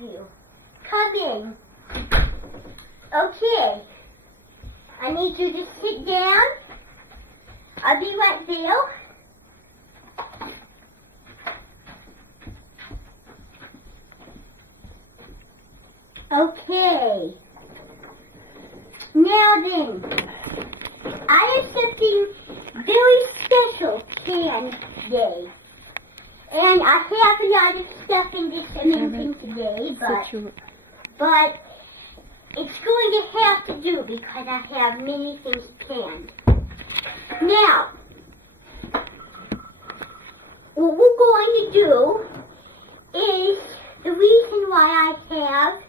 have you. Come in. Okay. I need you to sit down. I'll be right there. Okay. Now then, I have something very special planned today. And I have a lot of stuff in this amazing today, but it's going to have to do because I have many things planned. Now, what we're going to do is, the reason why I have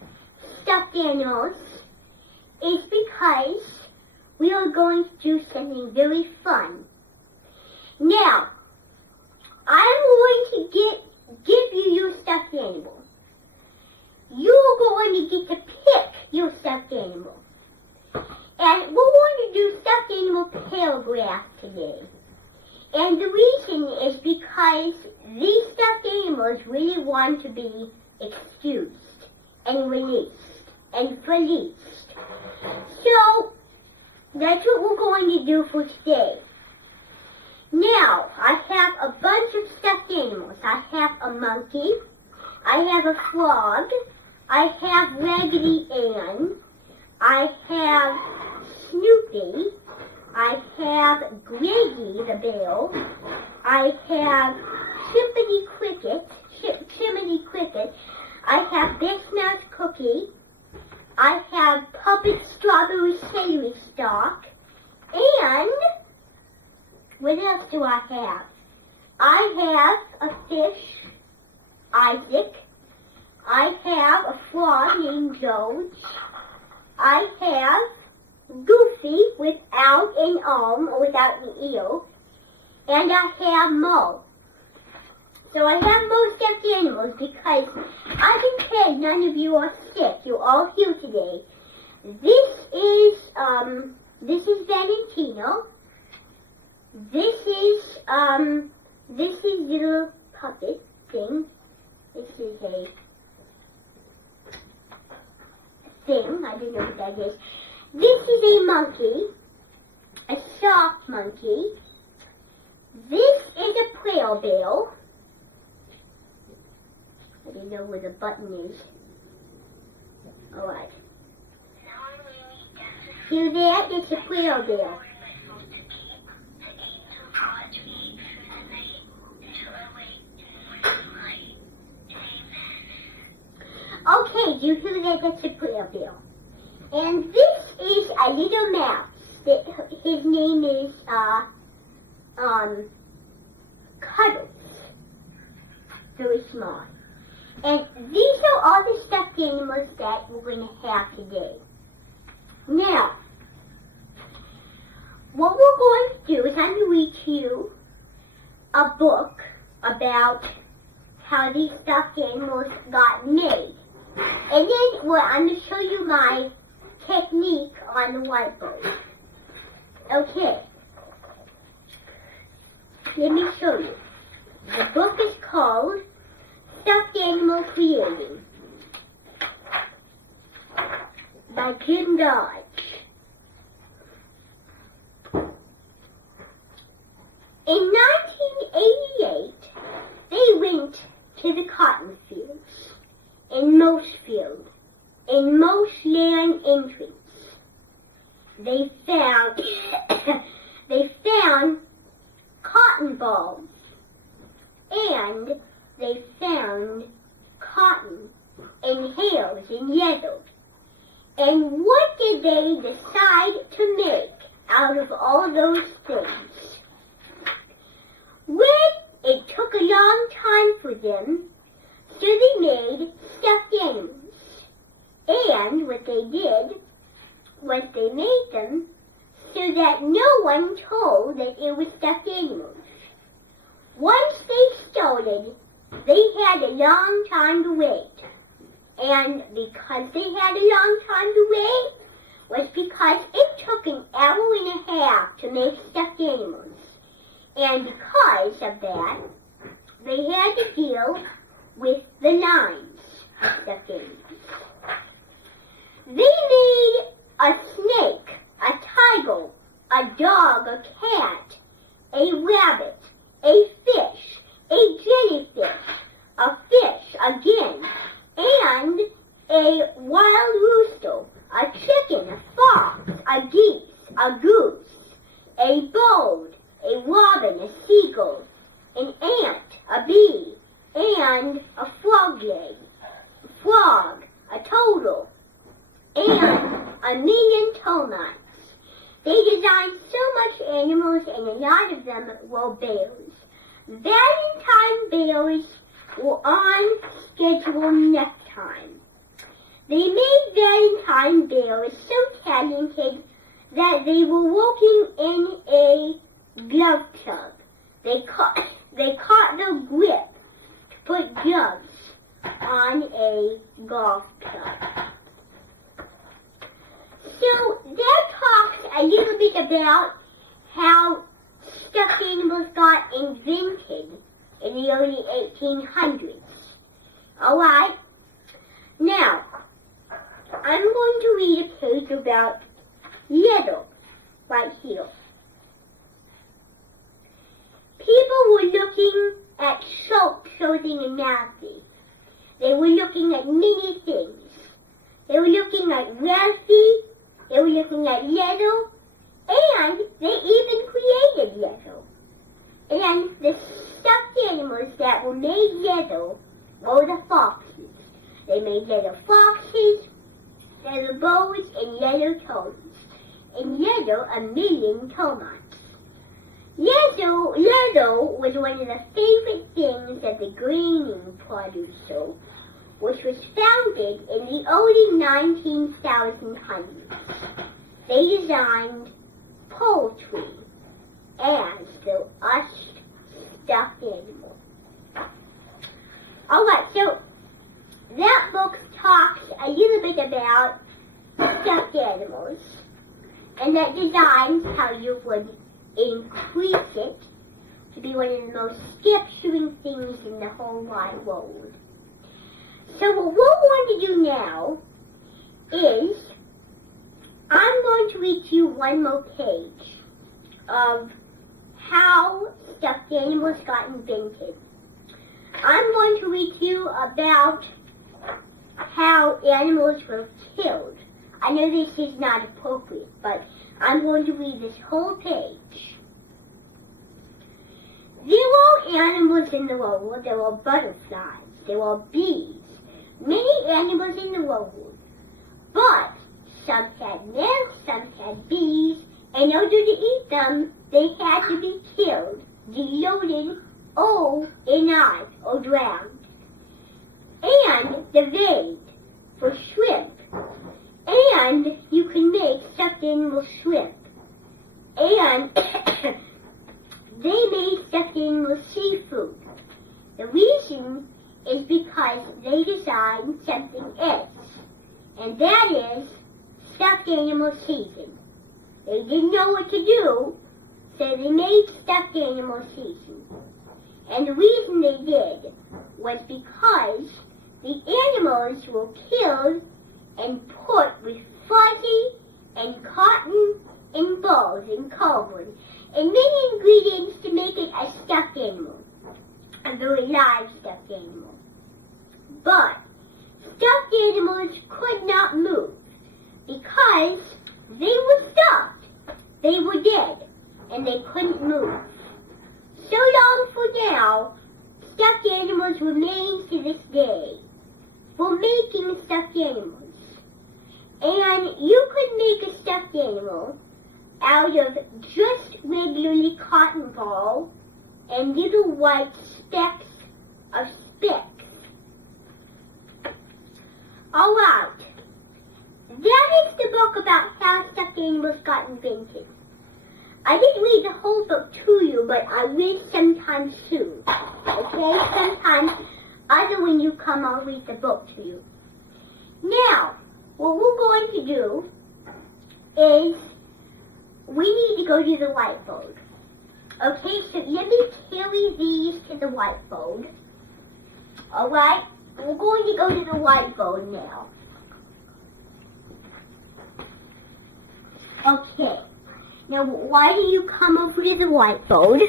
stuffed animals is because we are going to do something very fun. Now, I'm going to give you your stuffed animal. You're going to get to pick your stuffed animal. And we're going to do stuffed animal paragraph today. And the reason is because these stuffed animals really want to be excused and released and released. So, that's what we're going to do for today. Now, I have a bunch of stuffed animals. I have a monkey, I have a frog, I have Raggedy Ann, I have Snoopy, I have Greggy the bear, I have Chimney Cricket, I have Best Mouse Cookie, I have Puppet Strawberry Celery Stalk, and what else do I have? I have a fish, Isaac. I have a frog named George. I have Goofy without an arm or without an ear. And I have Mo. So I have more stuffed animals because I can tell none of you are sick. You're all here today. This is Valentino. This is little puppet thing. This is a thing. I don't know what that is. This is a monkey, a soft monkey. This is a prayer bell. I don't know where the button is. Alright. See that? It's a prayer bell. Okay, you hear that? That's a prayer bell. And this is a little mouse. His name is, Cuddles. Very small. And these are all the stuffed animals that we're going to have today. Now, what we're going to do is I'm going to read to you a book about how these stuffed animals got made. And then I'm going to show you my technique on the whiteboard. Okay. Let me show you. The book is called Stuffed Animal Creating by Jim Dodge. In 1988, they went to the cotton fields in most land entrance. They found cotton balls, and they found cotton and hairs and yellow. And what did they decide to make out of all those things? Well, it took a long time for them, so they made stuffed animals. And what they did was they made them so that no one told that it was stuffed animals. Once they started, they had a long time to wait. And because they had a long time to wait, was because it took an hour and a half to make stuffed animals. And because of that, they had to deal with the lines. of stuffed animals. They made a snake, a tiger, a dog, a cat, a rabbit, a fish, a jellyfish, a fish again, and a wild rooster, a chicken, a fox, a geese, a goose, a bird, a robin, a seagull, an ant, a bee, and a frog, a turtle, and a million termites. They designed so much animals, and a lot of them were bears. Valentine bears were on schedule next time. They made Valentine bears so talented that they were working in a glove club. They caught the grip to put gloves on a golf club. So that talks a little bit about how stuffed animals got invented in the early 1800s. Alright? Now, I'm going to read a page about leather right here. People were looking at soap, clothing, and napkins. They were looking at many things. They were looking at Ralphie, they were looking at leather, and they even created leather. And the stuffed animals that were made leather were the foxes. They made leather foxes, leather birds, and leather toads. And leather, a million termites. Leather was one of the favorite things of the graining producer, which was founded in the early 1900s. They designed poultry as the stuffed animal. Alright, so that book talks a little bit about stuffed animals, and that designs how you would increase it to be one of the most capturing things in the whole wide world. So what we're going to do now is I'm going to read to you one more page of how stuffed animals got invented. I'm going to read to you about how animals were killed. I know this is not appropriate, but I'm going to read this whole page. There were animals in the world. There were butterflies. There were bees. Many animals in the world. But some had milk, some had bees. In order to eat them, they had to be killed, deloaded, or alive, or drowned. And deveined for shrimp. And you can make stuffed animal shrimp. And they made stuffed animal seafood. The reason is because they designed something else. And that is stuffed animal season. They didn't know what to do, so they made stuffed animal season. And the reason they did was because the animals were killed and put with fuzzy and cotton and balls and carbon and many ingredients to make it a stuffed animal, a very live stuffed animal. But stuffed animals could not move because they were stuffed. They were dead and they couldn't move. So long for now, stuffed animals remain to this day for making stuffed animals. And you could make a stuffed animal out of just regularly cotton ball and little white specks of specks. Alright, that is the book about how stuffed animals got invented. I didn't read the whole book to you, but I read sometime soon. Okay? Sometime either when you come, I'll read the book to you. Now, what we're going to do is we need to go to the whiteboard. Okay, so let me carry these to the whiteboard. Alright? we're going to go to the whiteboard now. Okay. Now, why do you come over to the whiteboard?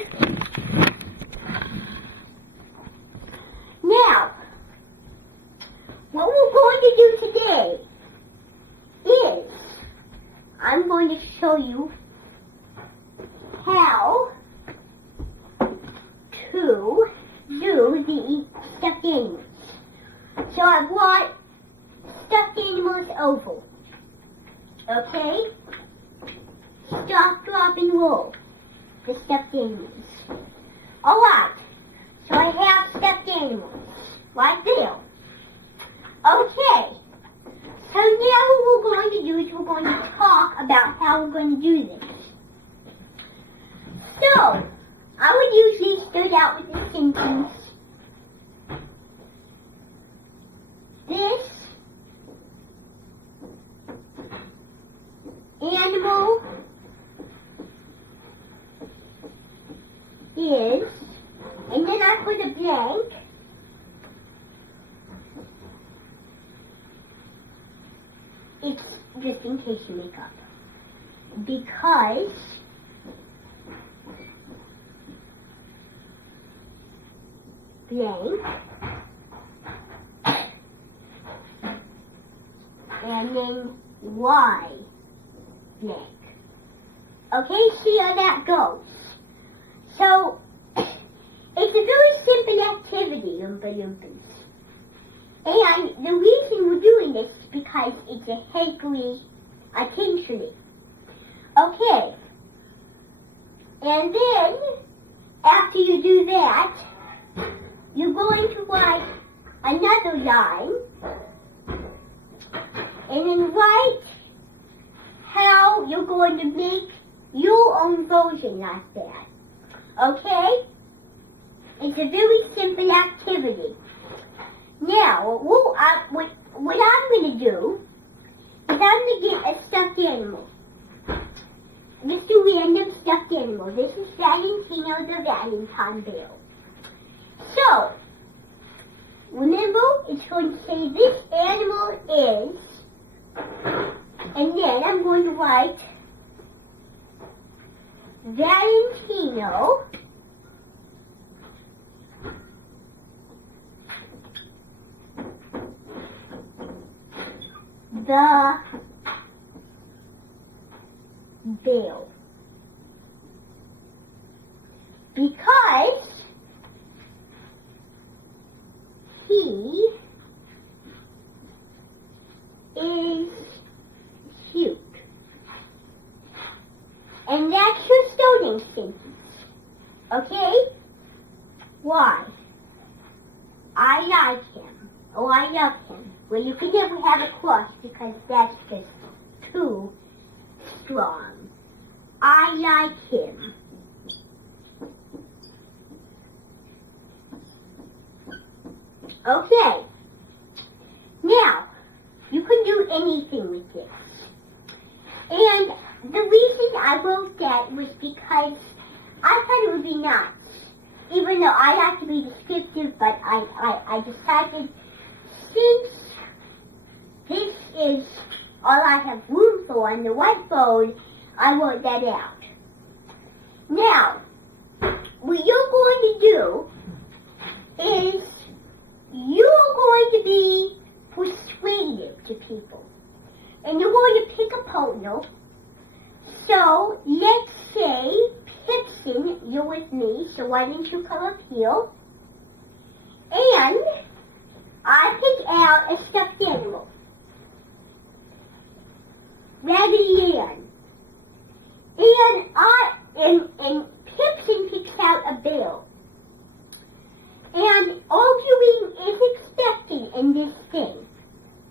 Now, what we're going to do today is I'm going to show you how to do the stuffed animals. So I brought stuffed animals oval. Okay? Stop, drop, and roll. The stuffed animals. Alright. So I have stuffed animals. Right there. Okay. So now what we're going to do is we're going to talk about how we're going to do this. So, I would usually start out with the sentence. This animal is, and then I put a blank. It's just in case you make up. Because blank, and then Y blank. Okay, see how that goes. So, it's a very simple activity, Oompa Loompas. And the reason we're doing this is because it's a hickory tree. Okay. And then, after you do that, you're going to write another line. And then write how you're going to make your own version like that. Okay? It's a very simple activity. Now, what I'm going to do is I'm going to get a stuffed animal. Just a random stuffed animal. This is Valentino the Valentine Bear. So, remember, it's going to say this animal is, and then I'm going to write Valentino the bear. Because he is cute. And that's your starting sentence. Okay? Why? I like him. Oh, I love him. Well, you can never have a cross because that's just too strong. I like him. Okay. Now, you can do anything with this. And the reason I wrote that was because I thought it would be nice. Even though I like to be descriptive, but I decided since this is all I have room for on the whiteboard, I wrote that out. Now, what you're going to do is you're going to be persuasive to people. And you're going to pick a partner. So, let's say, Pipson, you're with me, so why don't you come up here? And I pick out a stuffed animal. Raggedy Ann. And Pipson picks out a bear. And arguing is expected in this thing.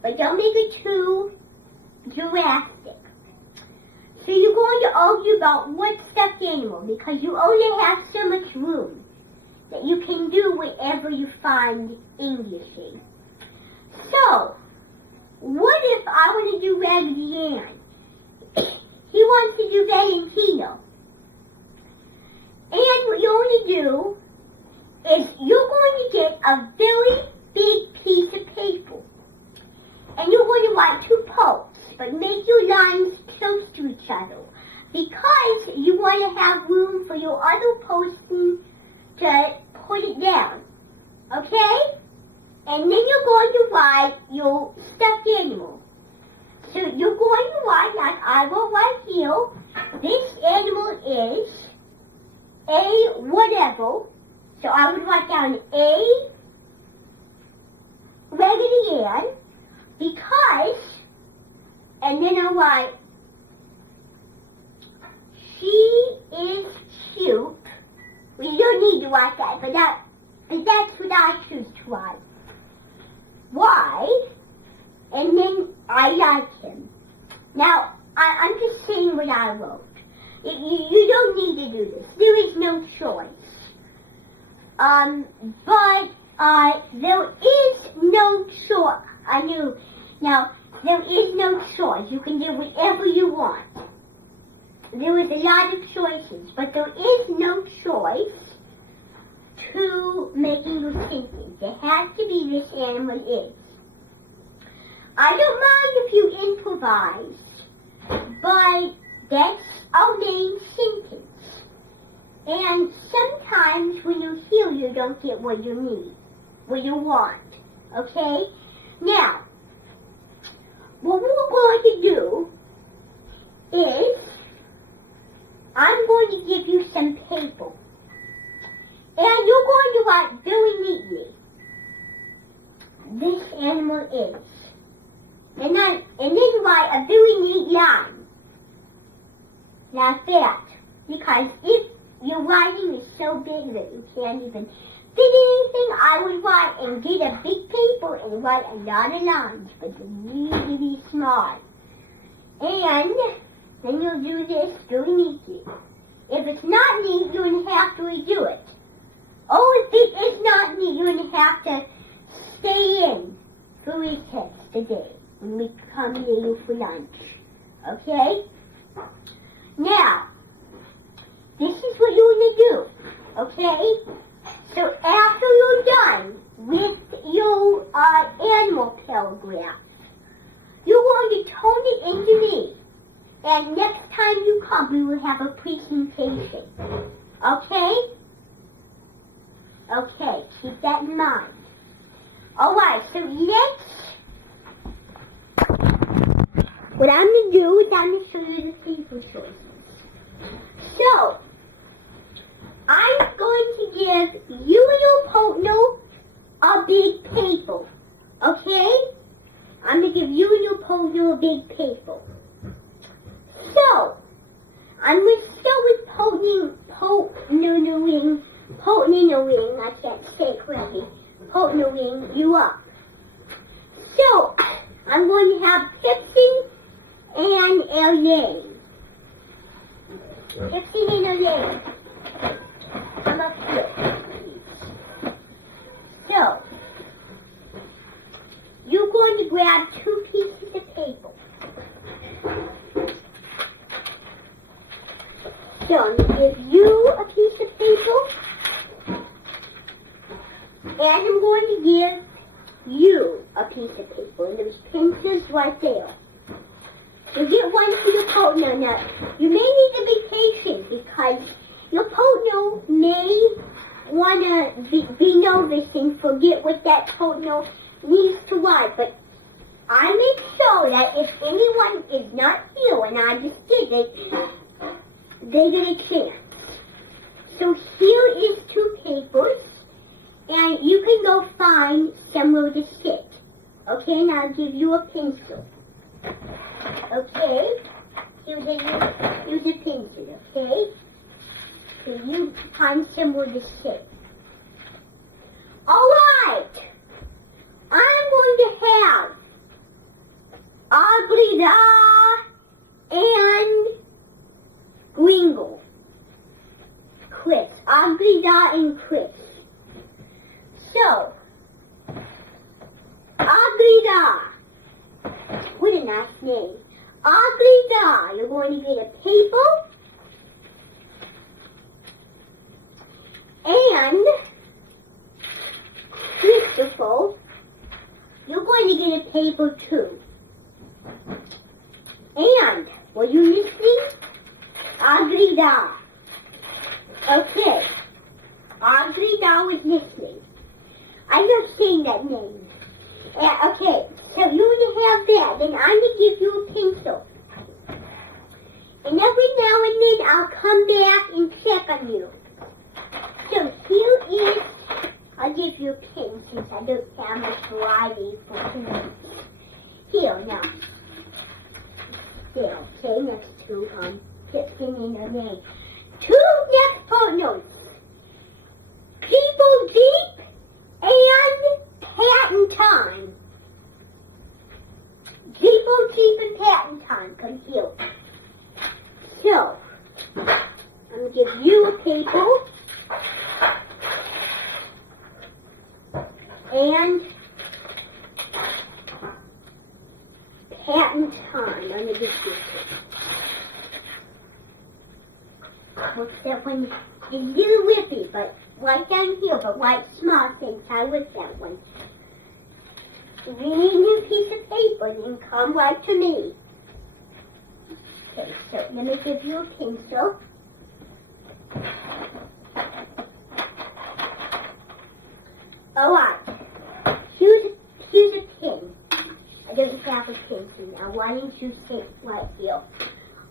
But don't make it too drastic. So you're going to argue about what stuffed animal because you only have so much room that you can do whatever you find interesting. So, what if I want to do Raggedy Ann? He wants to do Valentino. And what you're going to do is you're going to get a very big piece of paper. And you're going to write 2 posts, but make your lines close to each other, because you want to have room for your other person to put it down. Okay? And then you're going to write your stuffed animal. So you're going to write, like I will write here, this animal is a whatever. So I would write down a Raggedy Ann, because, and then I'll write, she is cute. Well, you don't need to write that, but that's what I choose to write. Why? And then I like him. Now, I'm just saying what I wrote. You don't need to do this. There is no choice. But there is no choice. I knew. Now, there is no choice. You can do whatever you want. There is a lot of choices, but there is no choice to making your sentence. It has to be this animal is. I don't mind if you improvise, but that's our main sentence. And sometimes when you hear, you don't get what you need, what you want. Okay? Now, what we're going to do is, I'm going to give you some paper. And you're going to write very neatly, this animal is. And then write a very neat line. Like that. Because if your writing is so big that you can't even fit anything, I would write and get a big paper and write a lot of lines, but they need to be small. And then you'll do this very neatly. If it's not neat, you're going to have to redo it. Oh, if it is not neat, you're going to have to stay in for recess today when we come later for lunch. Okay? Now, this is what you're going to do. Okay? So after you're done with your animal paragraph, you're going to turn it into me. And next time you come, we will have a presentation. Okay? Okay, keep that in mind. Alright, so let's... What I'm going to do is I'm going to show you the paper choices. So, I'm going to give you and your partner a big paper. Okay? I'm going to give you and your partner a big paper. So, I'm going to start with partnering, I can't say it correctly, partnering you up. So, I'm going to have Pepsi and Elaine. Pepsi and Elaine. Come up here, please. So, you're going to grab 2 pieces of paper. So I'm going to give you a piece of paper, and I'm going to give you a piece of paper, and there's pencils right there. So get one for your partner. Now, you may need to be patient because your partner may want to be nervous and forget what that partner needs to write, but I make sure that if anyone is not here and I just did it, they get a chance. So here is 2 papers, and you can go find somewhere to sit. Okay, and I'll give you a pencil. Okay, here's a pencil, okay? So you find somewhere to sit. Alright, I'm going to have Agrida and Gringo. Chris. Agrida and Chris. So, Agrida. What a nice name. Agrida. You're going to get a paper. And Christopher you're going to get a paper too. And, were you listening? Ugly Doll. Okay. Ugly Doll was listening. I'm not saying that name. Okay, so you have that, and I'm going to give you a pencil. And every now and then I'll come back and check on you. So here is, I'll give you a pen since I don't have much variety for pens. Here, now. There, okay, next to, Tipton in your name. 2 next partners. People Deep and Patent Time. People Deep and Patent Time, come here. So, I'm going to give you a paper. And Patent Time. I'm going to give you what's that one? It's a little whippy, but right down here, but right small things. I with that one. If you need a new piece of paper, then come right to me. Okay, so let me give you a pencil. Alright. Here's a pen. I don't have a pencil now. Why don't you take right here?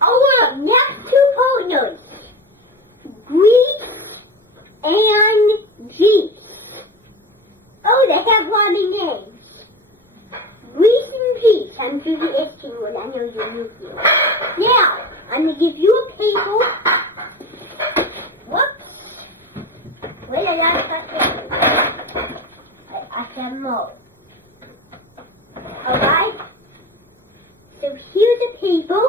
Alright, next 2 partners. Grease and Jeeps. Oh, they have rhyming names. Grease and Jeeps. I'm really asking what I know you're new here. Now, I'm going to give you a paper. Whoops. Where did I put that? I have more. Alright? So here's a paper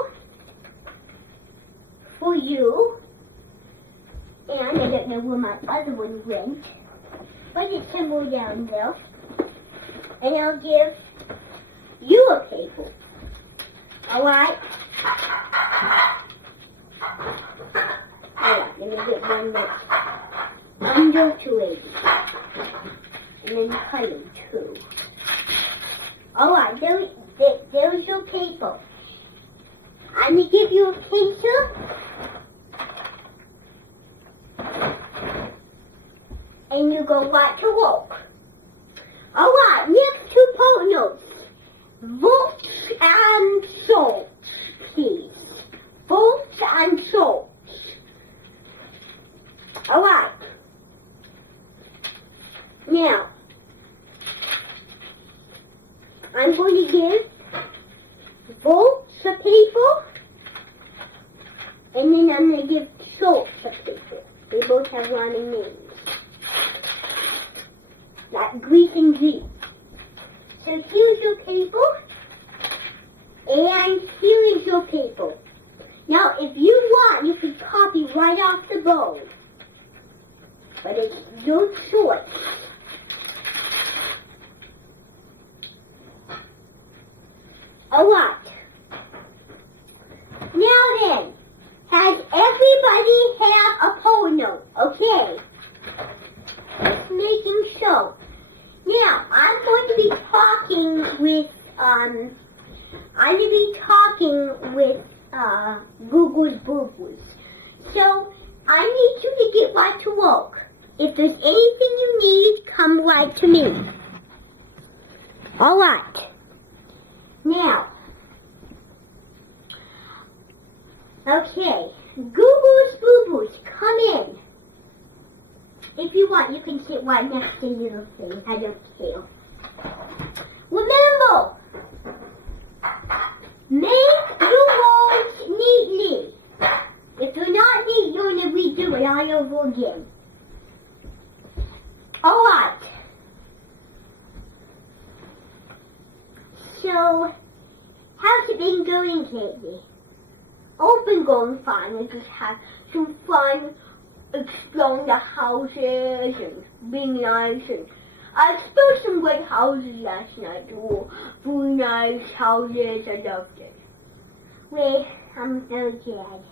for you. And I don't know where my other one went, but it's somewhere down there. And I'll give you a paper. Alright? Alright, let me get one that's under 280. And then cut them 2. Alright, there's your paper. I'm going to give you a pencil. And you go right to work. Alright, next 2 partners. Volts and salts, please. Volts and salts. Alright. Now, I'm going to give volts a paper. And then I'm going to give salts a paper. They both have rhyming names. Like Grease and Jeep. So here's your paper. And here is your paper. Now, if you want, you can copy right off the board. But it's your choice. Alright. Now then, has everybody have a partner? Okay. Just making sure. Now, I'm going to be talking with, Google's Boo-Boos. So, I need you to get right to work. If there's anything you need, come right to me. Alright. Now, okay, Google's Boo-Boos, come in. If you want, you can sit right next to the little thing. I don't care. Remember, make your words neatly. If you're not neat, you're going to redo it all over again. Alright. So, how's it been going lately? Oh, it's been going fine. We just had some fun exploring the houses and being nice. And I explored some great houses last night. Oh, very nice houses. I loved it. Wait, I'm so glad.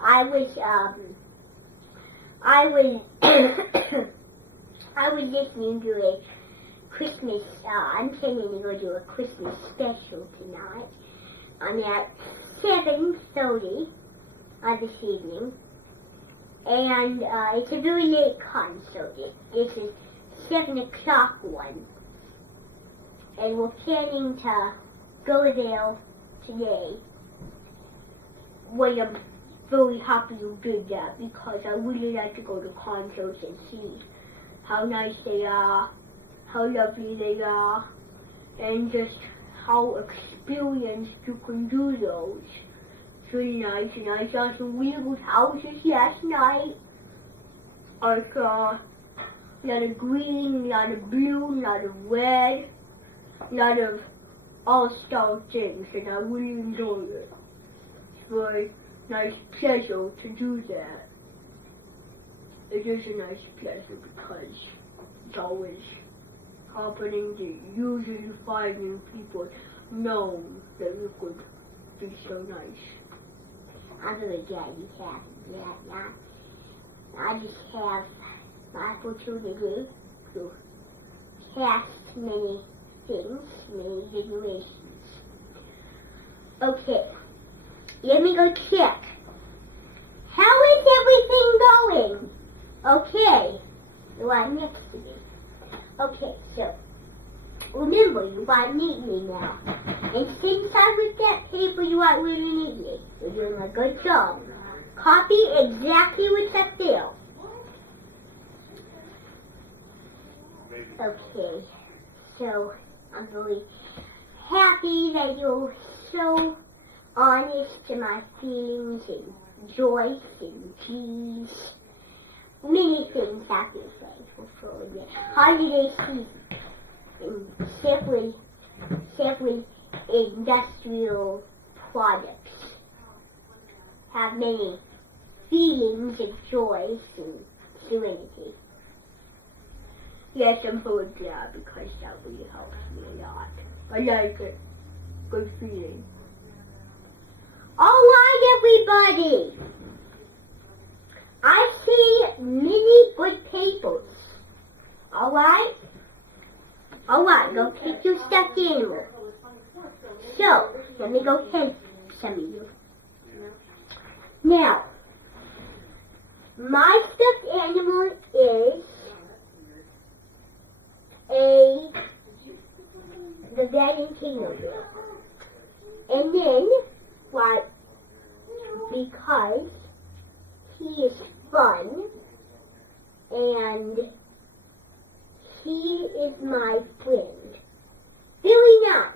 I was I was listening to a Christmas, I'm planning to go do a Christmas special tonight. I'm at 7:30 this evening. And it's a very late concert. This is 7 o'clock one. And we're planning to go there today. Well, I'm very happy you did that because I really like to go to concerts and see how nice they are, how lovely they are, and just how experienced you can do those. It's really nice, and I saw some really good houses last night. I saw a lot of green, a lot of blue, a lot of red, a lot of all-star things, and I really enjoyed it. It's a very nice pleasure to do that. It is a nice pleasure because it's always happening to usually finding people know that you could be so nice. I'm very glad you have that. Now, I just have my opportunity to cast many things, many generations. Okay, let me go check. How is everything going? Okay, the one next to me. Okay, so remember, you might need me now. And since I with that paper, you might really need me. You're doing a good job. Copy exactly what's up there. Okay, so I'm really happy that you're so honest to my feelings and joys and peace. Many things happy for the holiday season. And simply industrial products have many feelings of joy and serenity. Yes, I'm very glad because that really helps me a lot. I like it. Good feeling. Alright, everybody. I see many good papers. Alright? Alright, go take your stuffed animal. So, let me go help some of you. Now, my stuffed animal is the Valentino bear. And then, what? Because he is fun and he is my friend. Very nice.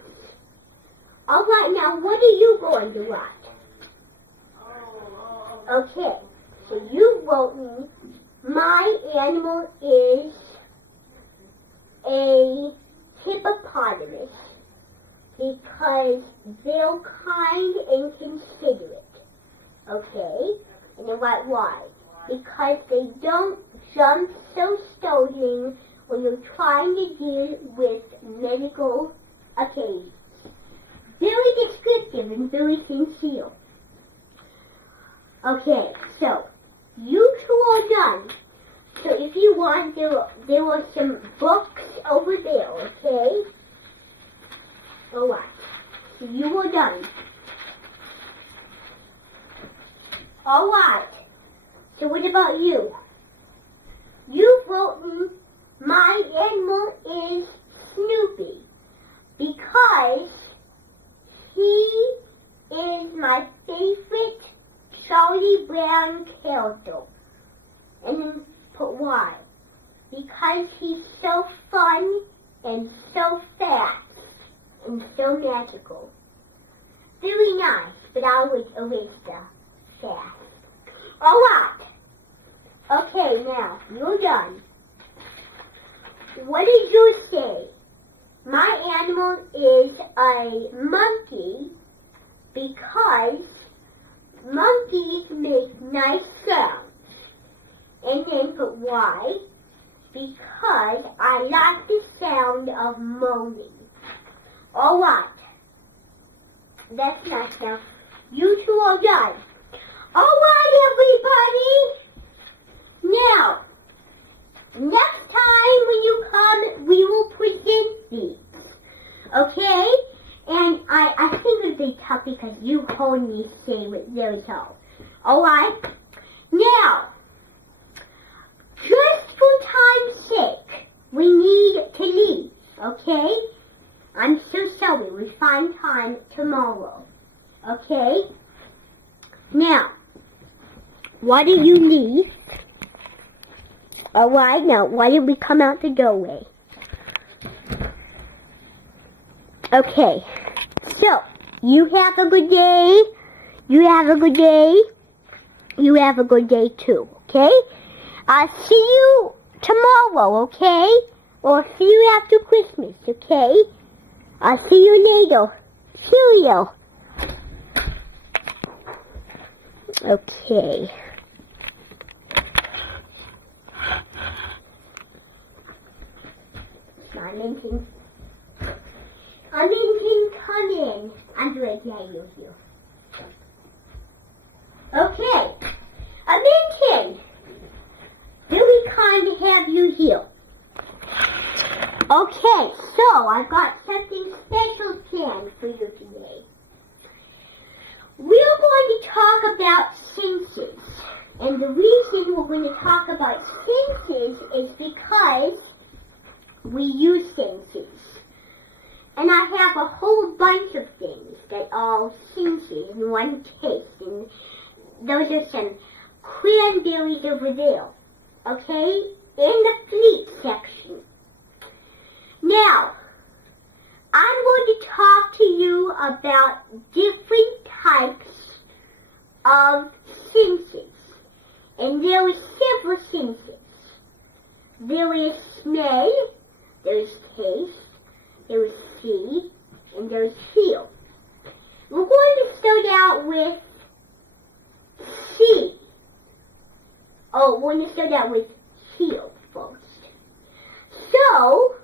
Alright, now what are you going to write? Okay, so you wrote me, my animal is a hippopotamus because they're kind and considerate. Okay? And then write why? Because they don't jump so startling when you're trying to deal with medical occasions. Very descriptive and very sincere. Okay, so you two are done. So if you want, there are some books over there, okay? Alright, so you are done. Alright, so what about you? You wrote my animal is Snoopy because he is my favorite Charlie Brown character. And then put why? Because he's so fun and so fast and so magical. Very nice, but I would erase the fast. Alright. Okay, now, you're done. What did you say? My animal is a monkey because monkeys make nice sounds. And then put why? Because I like the sound of moaning. Alright. That's nice now. You two are done. Alright, everybody. Now, next time when you come we will present these. Okay? And I think it'll be tough because you hold me say with very tall. Alright? Now, just for time's sake, we need to leave. Okay? I'm so sorry. We find time tomorrow. Okay? Now, why do you leave? Alright, now, why did we come out the doorway? Okay, so, you have a good day, you have a good day, you have a good day too, okay? I'll see you tomorrow, okay? Or see you after Christmas, okay? I'll see you later. Cheerio. Okay. I'm in, come in. I'm going to tell you here. Okay. Minton, very kind to have you here. Okay, so I've got something special planned for you today. We're going to talk about senses. And the reason we're going to talk about senses is because we use senses. And I have a whole bunch of things that are senses in one case. And those are some cranberries over there. Okay? In the fleet section. Now, I'm going to talk to you about different types of senses. And there are several senses. There is smell, there's taste, there's see, and there's feel. We're going to start out with see. Oh, we're going to start out with feel first. So,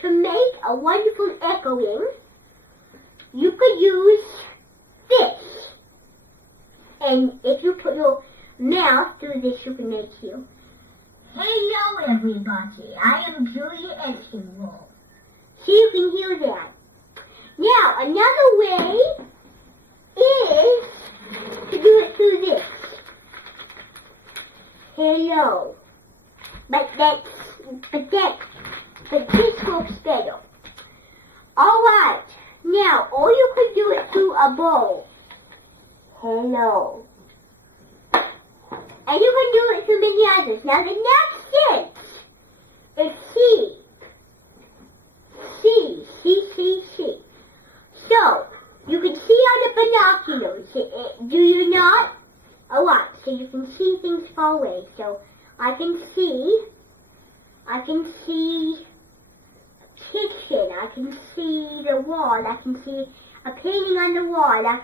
to make a wonderful echoing, you could use this. And if you put your mouth through this, you can make you. Hello, everybody. I am Julia Eskinroll. So you can hear that. Now, another way is to do it through this. Hello. But this works better. Alright. Now, or you could do it through a bowl. Hello. And you can do it through many others. Now, the next sense is see. See. So, you can see on the binoculars. Do you not? Alright, so you can see things far away. So, I can see a kitchen. I can see the wall. I can see a painting on the wall.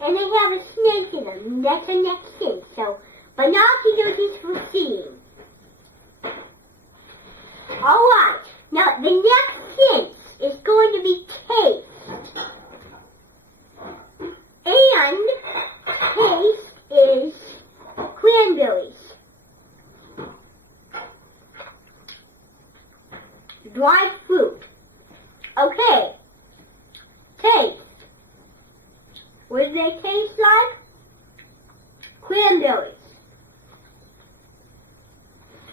And they have a snake in them. That's the next sense. So, binoculars is for seeing. Alright. Now, the next sense is going to be taste. And taste is cranberries. Dried fruit. Okay. Taste. What do they taste like? Cranberries.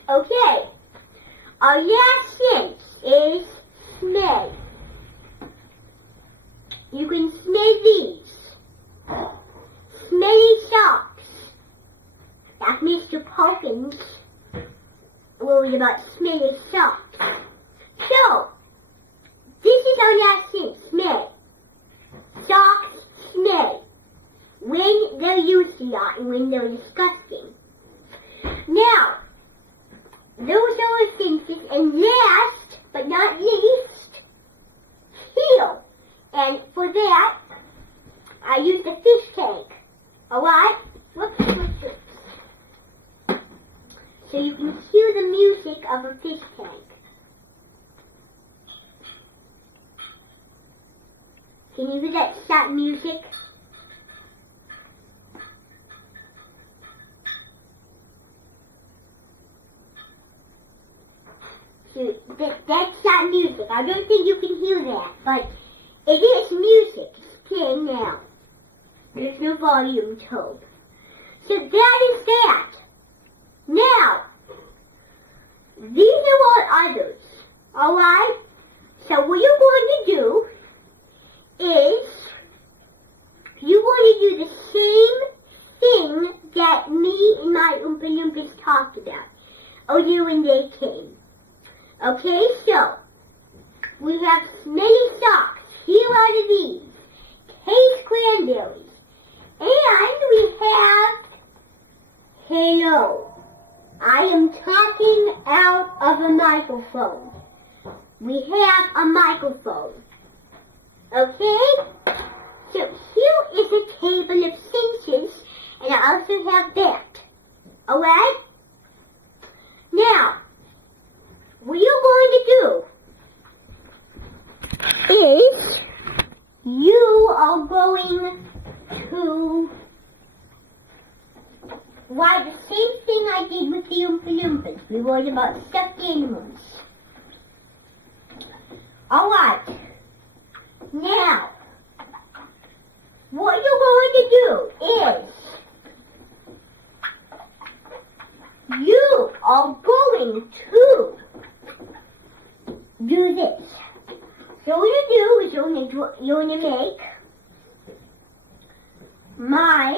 Okay. Our last sense is smell. You can smell these. Smelly socks. Like Mr. Parkins worried about smelly socks. So, this is our last sense, smell. Socks smell. When they're used a lot and when they're disgusting. Now, those are our senses, and last, but not least, feel. And for that, I use the fish tank. Alright? Whoops. So you can hear the music of a fish tank. Can you hear that sad music? That's not music. I don't think you can hear that, but it is music. It's playing now. There's no volume tone. So that is that. Now, these are all others. Alright? So what you're going to do is you want to do the same thing that me and my Oompa Loompas talked about. Oh, you when they came. Okay, so we have many socks. Here are these. Taste cranberries. And we have hello. I am talking out of a microphone. We have a microphone. Okay? So here is a table of cinches, and I also have that. Alright? Now, what you're going to do is you are going to write the same thing I did with the Oompa Loompas. We wrote about stuffed animals. Alright. Now, what you're going to do is you are going to do this. So what you do is you're going to make my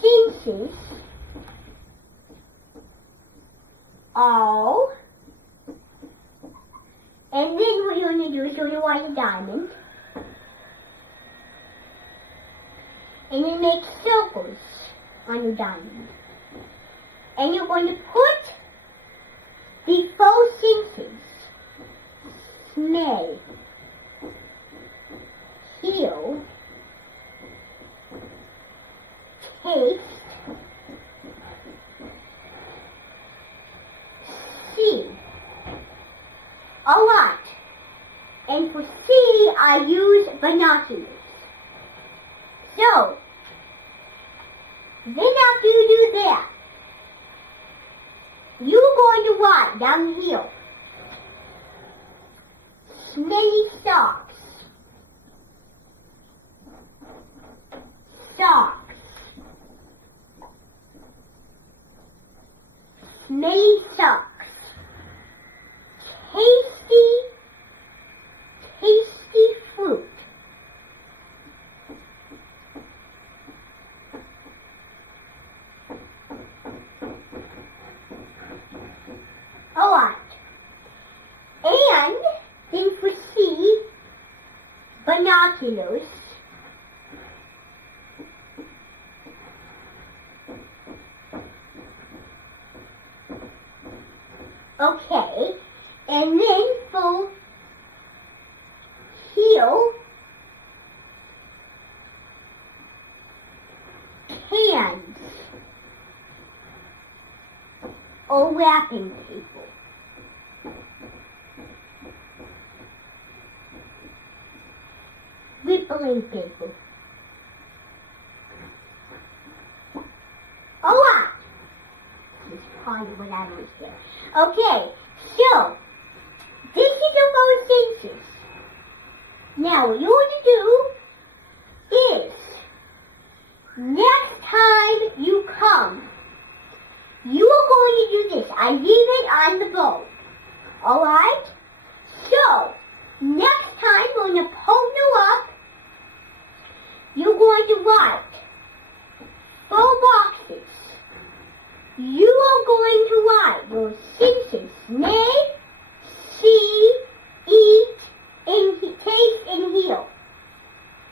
cinches all, and then what you're going to do is you're going to write a diamond, and then make circles on your diamond, and you're going to put the faux cinches, smell, heel, taste, see. Alright. And for see, I use binoculars. So, then after you do that, you're going to write down here, smelly socks, socks, smelly socks, tasty fruit. Alright. And then for C, binoculars. Okay. And then for heel, cans or wrapping paper. Rippling paper. Alright. This is probably what I was there. Okay, so this is the most cinches. Now what you want to do is, next time you come, you are going to do this. I leave it on the bowl. Alright? So, next time when you partner up, you're going to write 4 boxes. You are going to write your cinches, smell, see, eat, and taste, and heal.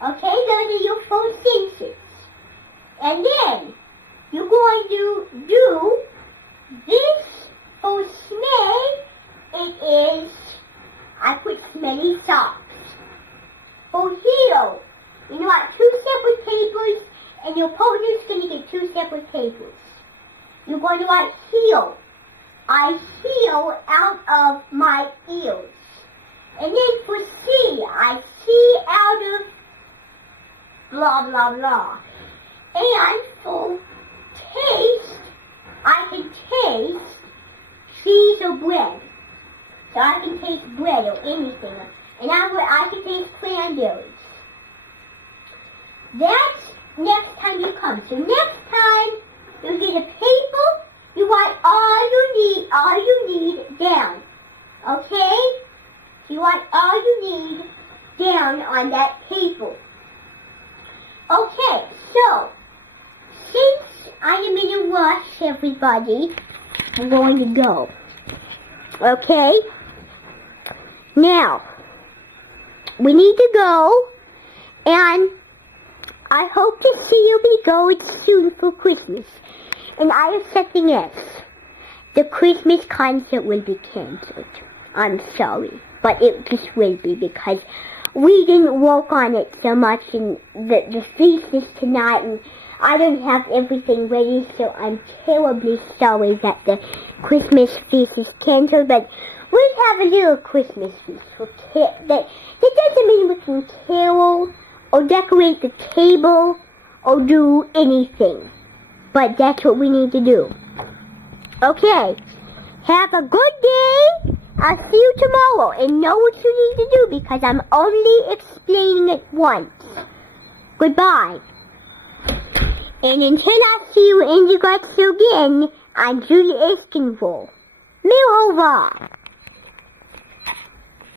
Okay, those are your 4 cinches. And then, you're going to do this for smell. It is, I put smelly socks. For heal, you want 2 separate papers, and your partner's going to get 2 separate papers. You're going to write heal. I heal out of my ears. And then for see, I see out of blah, blah, blah. And for taste, I can little bread. So I can taste bread or anything. And I can taste cranberries. That's next time you come. So next time, you'll get a paper. You write all you need down. Okay? You write all you need down on that paper. Okay, so, since I am in a rush, everybody, I'm going to go. Okay? Now, we need to go, and I hope to see you be going soon for Christmas. And I have something else. The Christmas concert will be canceled. I'm sorry, but it just will be because we didn't work on it so much, and the feast is tonight, and I don't have everything ready, so I'm terribly sorry that the Christmas feast is canceled, but we'll have a little Christmas feast for kids. That doesn't mean we can carol, or decorate the table, or do anything, but that's what we need to do. Okay, have a good day. I'll see you tomorrow, and know what you need to do because I'm only explaining it once. Goodbye. And until I see you in the guts again, I'm Julie Eskinville. Mirova.